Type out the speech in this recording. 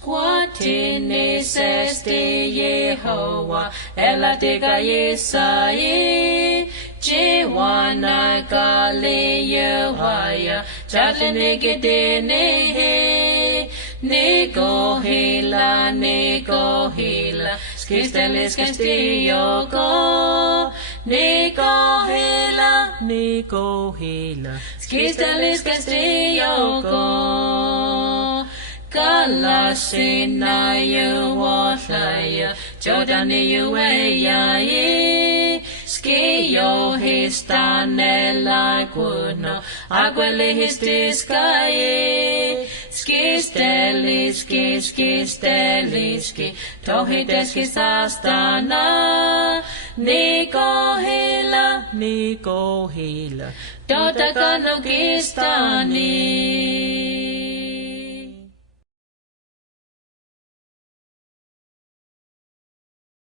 Squatini sesti Yehovah, Ela dega Yesai, Jiwana Gali Yehaya, Jatlinigidini, Nico Hila, Skistelis Castilloko, Nico Hila, Skistelis Castilloko. Kalasina you watlaya, Jordani you ayaye, Skio histanella guno, Agueli histiskaye, Skisteliski, Tohideski sastana, Nico hila, Dota kanogistani.